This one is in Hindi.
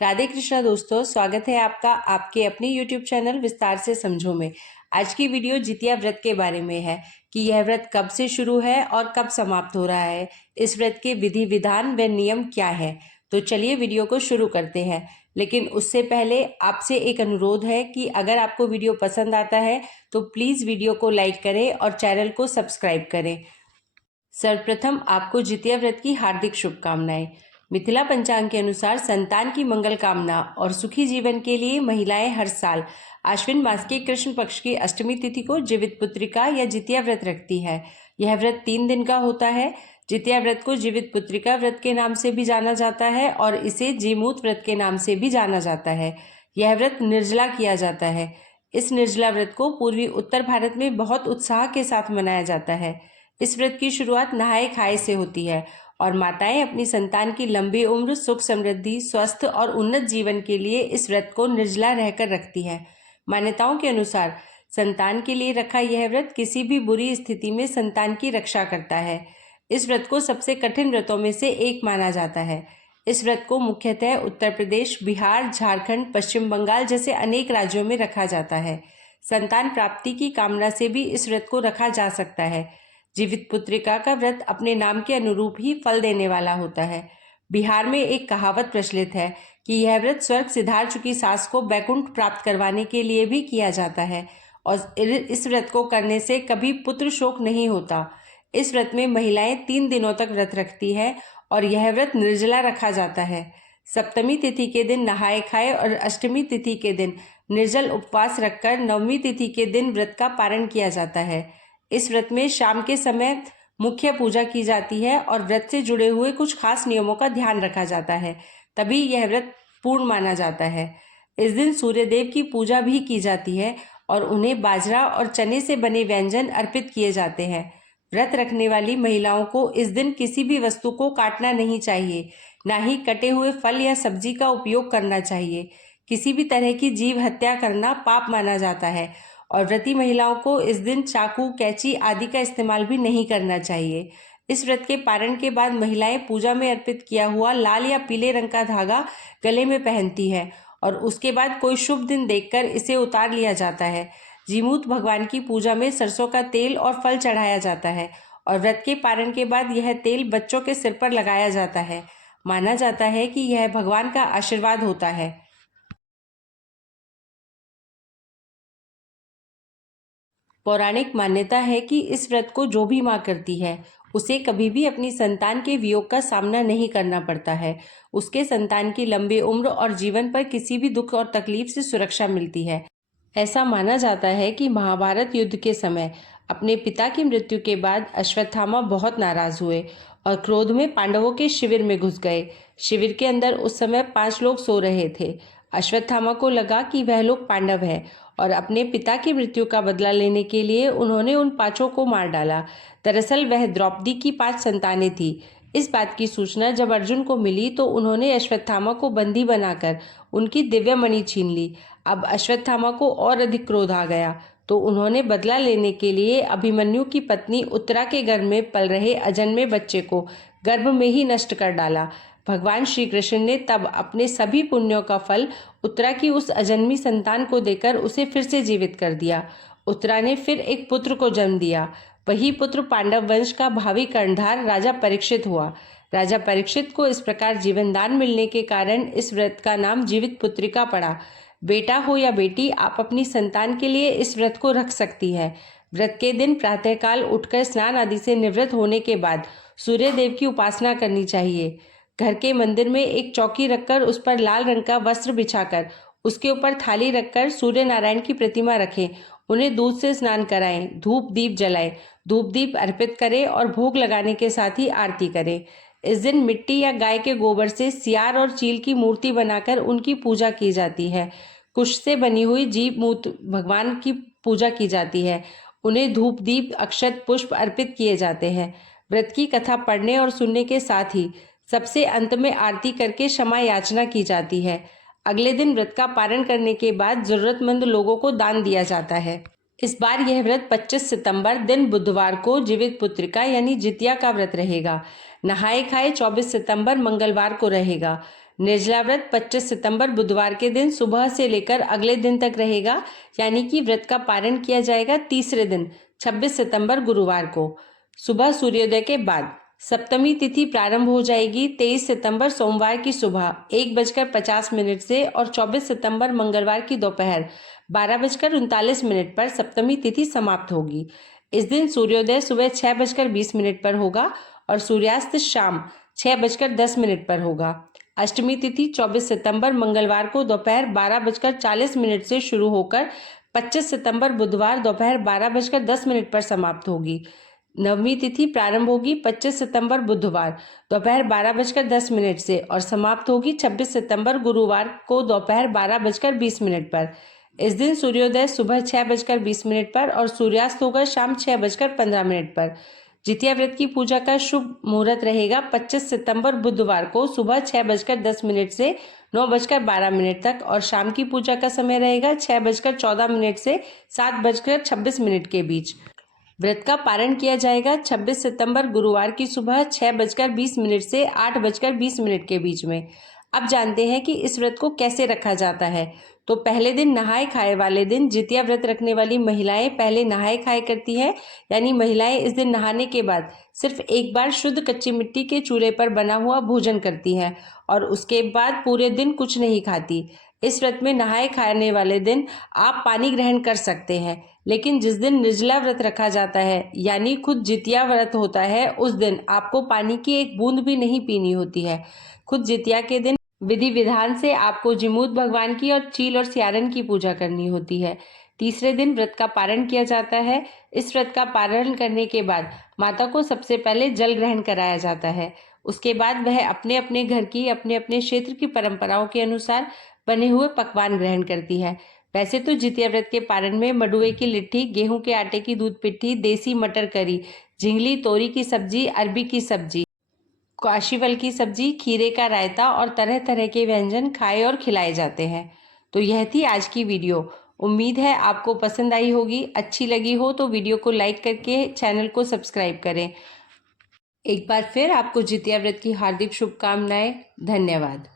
राधे कृष्णा दोस्तों, स्वागत है आपका आपके अपने YouTube चैनल विस्तार से समझो में। आज की वीडियो जितिया व्रत के बारे में है कि यह व्रत कब से शुरू है और कब समाप्त हो रहा है। इस व्रत के विधि विधान व नियम क्या है। तो चलिए वीडियो को शुरू करते हैं। लेकिन उससे पहले आपसे एक अनुरोध है कि अगर आपको वीडियो पसंद आता है तो प्लीज़ वीडियो को लाइक करें और चैनल को सब्सक्राइब करें। सर्वप्रथम आपको जितिया व्रत की हार्दिक शुभकामनाएं। मिथिला पंचांग के अनुसार संतान की मंगल कामना और सुखी जीवन के लिए महिलाएं हर साल आश्विन मास के कृष्ण पक्ष की अष्टमी तिथि को जीवित पुत्रिका या जितिया व्रत रखती है। यह व्रत 3 दिन का होता है। जितिया व्रत को जीवित पुत्रिका व्रत के नाम से भी जाना जाता है और इसे जीमूत व्रत के नाम से भी जाना जाता है। यह व्रत निर्जला किया जाता है। इस निर्जला व्रत को पूर्वी उत्तर भारत में बहुत उत्साह के साथ मनाया जाता है। इस व्रत की शुरुआत नहाए खाए से होती है और माताएं अपनी संतान की लंबी उम्र, सुख समृद्धि, स्वस्थ और उन्नत जीवन के लिए इस व्रत को निर्जला रहकर रखती हैं। मान्यताओं के अनुसार संतान के लिए रखा यह व्रत किसी भी बुरी स्थिति में संतान की रक्षा करता है। इस व्रत को सबसे कठिन व्रतों में से एक माना जाता है। इस व्रत को मुख्यतः उत्तर प्रदेश, बिहार, झारखंड, पश्चिम बंगाल जैसे अनेक राज्यों में रखा जाता है। संतान प्राप्ति की कामना से भी इस व्रत को रखा जा सकता है। जीवित पुत्रिका का व्रत अपने नाम के अनुरूप ही फल देने वाला होता है। बिहार में एक कहावत प्रचलित है कि यह व्रत स्वर्ग सिधार चुकी सास को बैकुंठ प्राप्त करवाने के लिए भी किया जाता है और इस व्रत को करने से कभी पुत्र शोक नहीं होता। इस व्रत में महिलाएं 3 दिनों तक व्रत रखती है और यह व्रत निर्जला रखा जाता है। सप्तमी तिथि के दिन नहाए खाए और अष्टमी तिथि के दिन निर्जल उपवास रखकर नवमी तिथि के दिन व्रत का पारण किया जाता है। इस व्रत में शाम के समय मुख्य पूजा की जाती है और व्रत से जुड़े हुए कुछ खास नियमों का ध्यान रखा जाता है, तभी यह व्रत पूर्ण माना जाता है। इस दिन सूर्य देव की पूजा भी की जाती है और उन्हें बाजरा और चने से बने व्यंजन अर्पित किए जाते हैं। व्रत रखने वाली महिलाओं को इस दिन किसी भी वस्तु को काटना नहीं चाहिए, ना ही कटे हुए फल या सब्जी का उपयोग करना चाहिए। किसी भी तरह की जीव हत्या करना पाप माना जाता है और व्रती महिलाओं को इस दिन चाकू, कैंची आदि का इस्तेमाल भी नहीं करना चाहिए। इस व्रत के पारण के बाद महिलाएं पूजा में अर्पित किया हुआ लाल या पीले रंग का धागा गले में पहनती हैं और उसके बाद कोई शुभ दिन देखकर इसे उतार लिया जाता है। जीमूत भगवान की पूजा में सरसों का तेल और फल चढ़ाया जाता है और व्रत के पारण के बाद यह तेल बच्चों के सिर पर लगाया जाता है। माना जाता है कि यह भगवान का आशीर्वाद होता है। पौराणिक मान्यता है कि इस व्रत को जो भी माँ करती है उसे कभी भी अपनी संतान के वियोग का सामना नहीं करना पड़ता है। उसके संतान की लंबी उम्र और जीवन पर किसी भी दुख और तकलीफ से सुरक्षा मिलती है। ऐसा माना जाता है कि महाभारत युद्ध के समय अपने पिता की मृत्यु के बाद अश्वत्थामा बहुत नाराज हुए और क्रोध में पांडवों के शिविर में घुस गए। शिविर के अंदर उस समय 5 लोग सो रहे थे। अश्वत्थामा को लगा कि वह लोग पांडव हैं और अपने पिता की मृत्यु का बदला लेने के लिए उन्होंने उन 5 को मार डाला। दरअसल वह द्रौपदी की 5 संतानें थी। इस बात की सूचना जब अर्जुन को मिली तो उन्होंने अश्वत्थामा को बंदी बनाकर उनकी दिव्य मणि छीन ली। अब अश्वत्थामा को और अधिक क्रोध आ गया तो उन्होंने बदला लेने के लिए अभिमन्यु की पत्नी उत्तरा के गर्भ में पल रहे अजन्मे बच्चे को गर्भ में ही नष्ट कर डाला। भगवान श्री कृष्ण ने तब अपने सभी पुण्यों का फल उत्तरा की उस अजन्मी संतान को देकर उसे फिर से जीवित कर दिया। उत्तरा ने फिर एक पुत्र को जन्म दिया। वही पुत्र पांडव वंश का भावी कर्णधार राजा परीक्षित हुआ। राजा परीक्षित को इस प्रकार जीवन दान मिलने के कारण इस व्रत का नाम जीवित पुत्रिका पड़ा। बेटा हो या बेटी, आप अपनी संतान के लिए इस व्रत को रख सकती है। व्रत के दिन प्रातःकाल उठकर स्नान आदि से निवृत्त होने के बाद सूर्य देव की उपासना करनी चाहिए। घर के मंदिर में एक चौकी रखकर उस पर लाल रंग का वस्त्र बिछाकर उसके ऊपर थाली रखकर सूर्य नारायण की प्रतिमा रखें। उन्हें दूध से स्नान कराएं, धूप दीप जलाएं, धूप दीप अर्पित करें और भोग लगाने के साथ ही आरती करें। इस दिन मिट्टी या गाय के गोबर से सियार और चील की मूर्ति बनाकर उनकी पूजा की जाती है। कुश से बनी हुई जीव मूत भगवान की पूजा की जाती है। उन्हें धूप दीप अक्षत पुष्प अर्पित किए जाते हैं। व्रत की कथा पढ़ने और सुनने के साथ ही सबसे अंत में आरती करके क्षमा याचना की जाती है। अगले दिन व्रत का पारण करने के बाद जरूरतमंद लोगों को दान दिया जाता है। इस बार यह व्रत 25 सितंबर दिन बुधवार को जीवित पुत्रिका यानी जितिया का व्रत रहेगा। नहाए खाए 24 सितंबर मंगलवार को रहेगा। निर्जला व्रत 25 सितंबर बुधवार के दिन सुबह से लेकर अगले दिन तक रहेगा, यानी कि व्रत का पारण किया जाएगा तीसरे दिन 26 सितंबर गुरुवार को सुबह सूर्योदय के बाद। सप्तमी तिथि प्रारंभ हो जाएगी 23 सितंबर सोमवार की सुबह 1:50 से और 24 सितंबर मंगलवार की दोपहर 12:39 पर सप्तमी तिथि समाप्त होगी। इस दिन सूर्योदय सुबह 6:20 पर होगा और सूर्यास्त शाम 6:10 पर होगा। अष्टमी तिथि 24 सितंबर मंगलवार को दोपहर 12:40 से शुरू होकर 25 सितंबर बुधवार दोपहर 12:10 पर समाप्त होगी। नवमी तिथि प्रारंभ होगी 25 सितंबर बुधवार दोपहर 12:10 से और समाप्त होगी 26 सितंबर गुरुवार को दोपहर 12:20 पर। इस दिन सूर्योदय सुबह 6:20 पर और सूर्यास्त होगा शाम 6:15 पर। जितिया व्रत की पूजा का शुभ मुहूर्त रहेगा 25 सितंबर बुधवार को सुबह 6:10 से 9:12 तक और शाम की पूजा का समय रहेगा 6:14 से 7:26 के बीच। व्रत का पारण किया जाएगा 26 सितंबर गुरुवार की सुबह 6:20 से 8:20 के बीच में। अब जानते हैं कि इस व्रत को कैसे रखा जाता है। तो पहले दिन नहाए खाए वाले दिन जितिया व्रत रखने वाली महिलाएं पहले नहाए खाए करती हैं, यानी महिलाएं इस दिन नहाने के बाद सिर्फ एक बार शुद्ध कच्ची मिट्टी के चूल्हे पर बना हुआ भोजन करती हैं और उसके बाद पूरे दिन कुछ नहीं खाती। इस व्रत में नहाए खाने वाले दिन आप पानी ग्रहण कर सकते हैं, लेकिन जिस दिन निर्जला व्रत रखा जाता है यानी खुद जितिया व्रत होता है, उस दिन आपको पानी की एक बूंद भी नहीं पीनी होती है। खुद जितिया के दिन विधि विधान से आपको जिमूत भगवान की और चील और सियारन की पूजा करनी होती है। तीसरे दिन व्रत का पारण किया जाता है। इस व्रत का पारण करने के बाद माता को सबसे पहले जल ग्रहण कराया जाता है। उसके बाद वह अपने अपने घर की अपने अपने क्षेत्र की परंपराओं के अनुसार बने हुए पकवान ग्रहण करती है। वैसे तो जितिया व्रत के पारण में मडुए की लिट्टी, गेहूं के आटे की दूध पिट्ठी, देसी मटर करी, झिंगली तोरी की सब्जी, अरबी की सब्जी, काशीवल की सब्जी, खीरे का रायता और तरह तरह के व्यंजन खाए और खिलाए जाते हैं। तो यह थी आज की वीडियो। उम्मीद है आपको पसंद आई होगी। अच्छी लगी हो तो वीडियो को लाइक करके चैनल को सब्सक्राइब करें। एक बार फिर आपको जितिया व्रत की हार्दिक शुभकामनाएं। धन्यवाद।